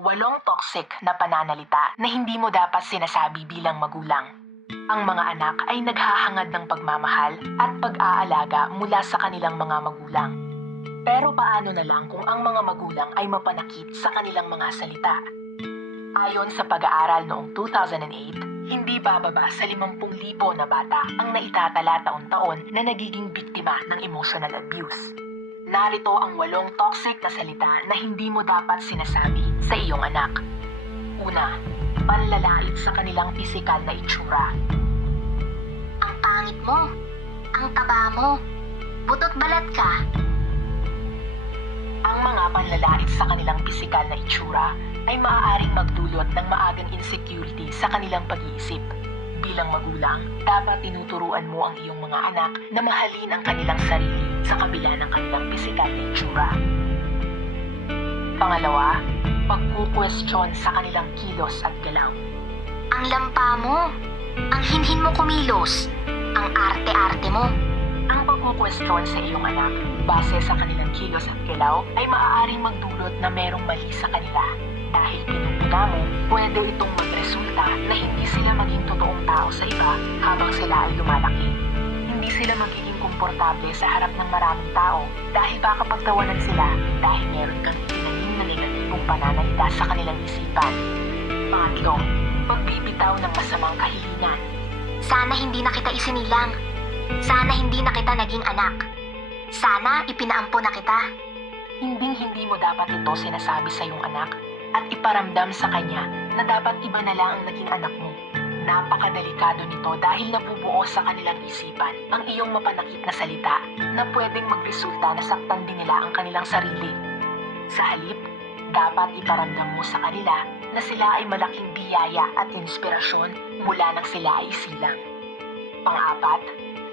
Walong toxic na pananalita na hindi mo dapat sinasabi bilang magulang. Ang mga anak ay naghahangad ng pagmamahal at pag-aalaga mula sa kanilang mga magulang. Pero paano na lang kung ang mga magulang ay mapanakit sa kanilang mga salita? Ayon sa pag-aaral noong 2008, hindi bababa sa 50,000 na bata ang naitatala taon-taon na nagiging biktima ng emotional abuse. Narito ang walong toxic na salita na hindi mo dapat sinasabi sa iyong anak. Una, panlalait sa kanilang pisikal na itsura. Ang pangit mo. Ang taba mo. Butot balat ka. Ang mga panlalait sa kanilang pisikal na itsura ay maaaring magdulot ng maagang insecurity sa kanilang pag-iisip. Bilang magulang, dapat tinuturuan mo ang iyong mga anak na mahalin ang kanilang sarili sa kabila ng kanilang pisikal na itsura. Pangalawa, pagkukwestiyon sa kanilang kilos at galaw. Ang lampa mo. Ang hinhin mo kumilos. Ang arte-arte mo. Ang pagkukwestiyon sa iyong anak base sa kanilang kilos at galaw ay maaaring magdulot na merong mali sa kanila. Dahil pinumpina mo, pwede itong magresulta na hindi sila maging totoong tao sa iba habang sila ay lumalaki. Hindi sila magiging komportable sa harap ng maraming tao dahil baka pagtawanan sila dahil meron kang itinanim na negatibong pananalita sa kanilang isipan. Pangatlo, pagbibitaw ng masamang kahilingan. Sana hindi na kita isinilang. Sana hindi na kita naging anak. Sana ipinaampo na kita. Hinding hindi mo dapat ito sinasabi sa iyong anak at iparamdam sa kanya na dapat iba na lang ang naging anak mo. Napakadelikado nito dahil nabubuo sa kanilang isipan ang iyong mapanakit na salita na pwedeng magresulta na saktan din nila ang kanilang sarili. Sa halip, dapat iparamdam mo sa kanila na sila ay malaking biyaya at inspirasyon mula nang sila ay silang. Pang-apat,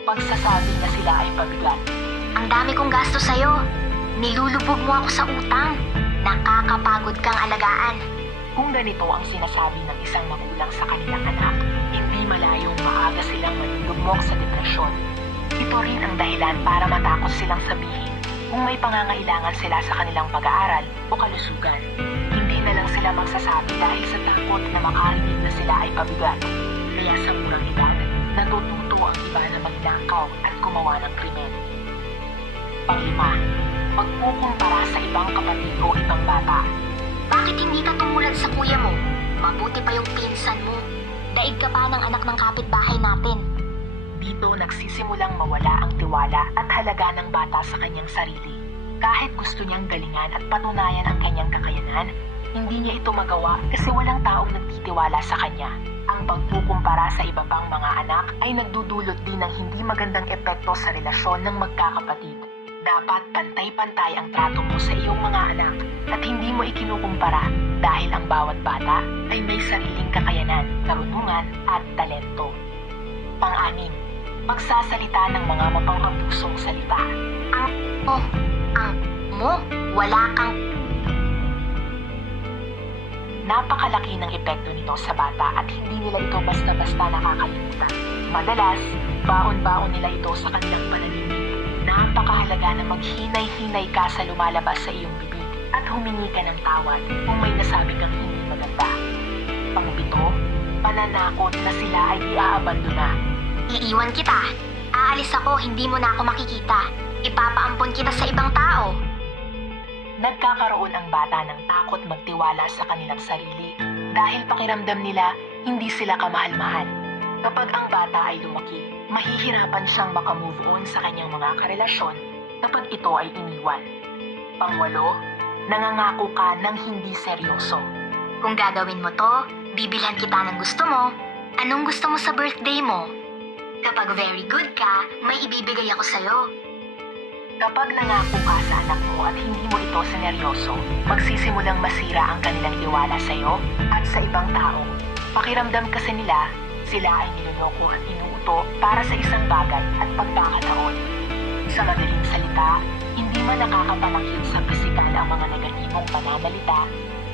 pagsasabi na sila ay pabigat Ang dami kong gasto sa'yo. Nilulubog mo ako sa utang. Nakakapagod kang alagaan. Kung ganito ang sinasabi ng isang magulang sa kanilang anak, hindi malayong maaga silang malulugmok sa depresyon. Ito rin ang dahilan para matakot silang sabihin kung may pangangailangan sila sa kanilang pag-aaral o kalusugan. Hindi na lang sila magsasabi dahil sa takot na makarinig na sila ay pabigat. Kaya sa murang edad, natututo ang iba na magnakaw at gumawa ng krimen. Panglima, pagkukumpara sa ibang kapatid o ibang bata. Bakit hindi ka tumulad sa kuya mo? Mabuti pa yung pinsan mo. Daig ka pa ng anak ng kapitbahay natin. Dito nagsisimulang mawala ang tiwala at halaga ng bata sa kanyang sarili. Kahit gusto niyang galingan at patunayan ang kanyang kakayanan, hindi niya ito magawa kasi walang taong nagtitiwala sa kanya. Ang pagkukumpara sa iba pang mga anak ay nagdudulot din ng hindi magandang epekto sa relasyon ng magkakapatid. Dapat pantay-pantay ang trato mo sa iyong mga anak at hindi mo ikinukumpara dahil ang bawat bata ay may sariling kakayanan, karunungan at talento. Pang-anim, magsasalita ng mga mapangabusong salita. Oh, ang mo, wala kang Napakalaki ng epekto nito sa bata at hindi nila ito basta-basta nakakalimutan. Madalas, baon-baon nila ito sa kanilang pananimig. Napakahalaga na maghinay-hinay ka sa lumalabas sa iyong bibig at humingi ka ng tawad kung may nasabi kang hindi maganda. Pangpito, pananakot na sila ay iaabandona. iiwan kita. Aalis ako, hindi mo na ako makikita. Ipapaampon kita sa ibang tao. Nagkakaroon ang bata ng takot magtiwala sa kanilang sarili dahil pakiramdam nila hindi sila kamahal-mahal. Kapag ang bata ay lumaki, mahihirapan siyang makamove on sa kanyang mga karelasyon kapag ito ay iniwan. Pangwalo, nangangako ka ng hindi seryoso. Kung gagawin mo to, bibilhan kita ng gusto mo. Anong gusto mo sa birthday mo? Kapag very good ka, may ibibigay ako sa'yo. Kapag nangako ka sa anak mo at hindi mo ito sineryoso, magsisimulang masira ang kanilang tiwala sa iyo at sa ibang tao. Pakiramdam kasi nila, sila ay niloloko at inuuto para sa isang bagay at pagkakataon. Sa madaling salita, hindi man nakakapanakit sa pisikal ang mga negatibong pananalita,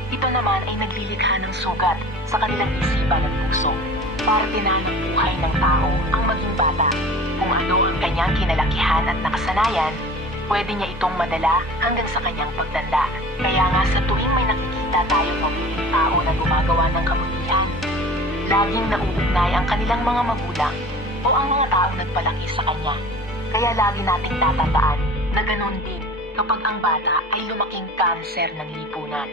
ito naman ay naglilikha ng sugat sa kanilang isipan at puso. Parte na ng buhay ng tao ang maging bata. Kung ano ang kanyang kinalakihan at nakasanayan, pwede niya itong madala hanggang sa kanyang pagtanda. Kaya nga sa tuwing may nakikita tayong mabuti ng kabutihan. Laging nauugnay ang kanilang mga magulang o ang mga taong nagpalaki sa kanya. Kaya lagi nating tatandaan na ganun din kapag ang bata ay lumaking kanser ng lipunan.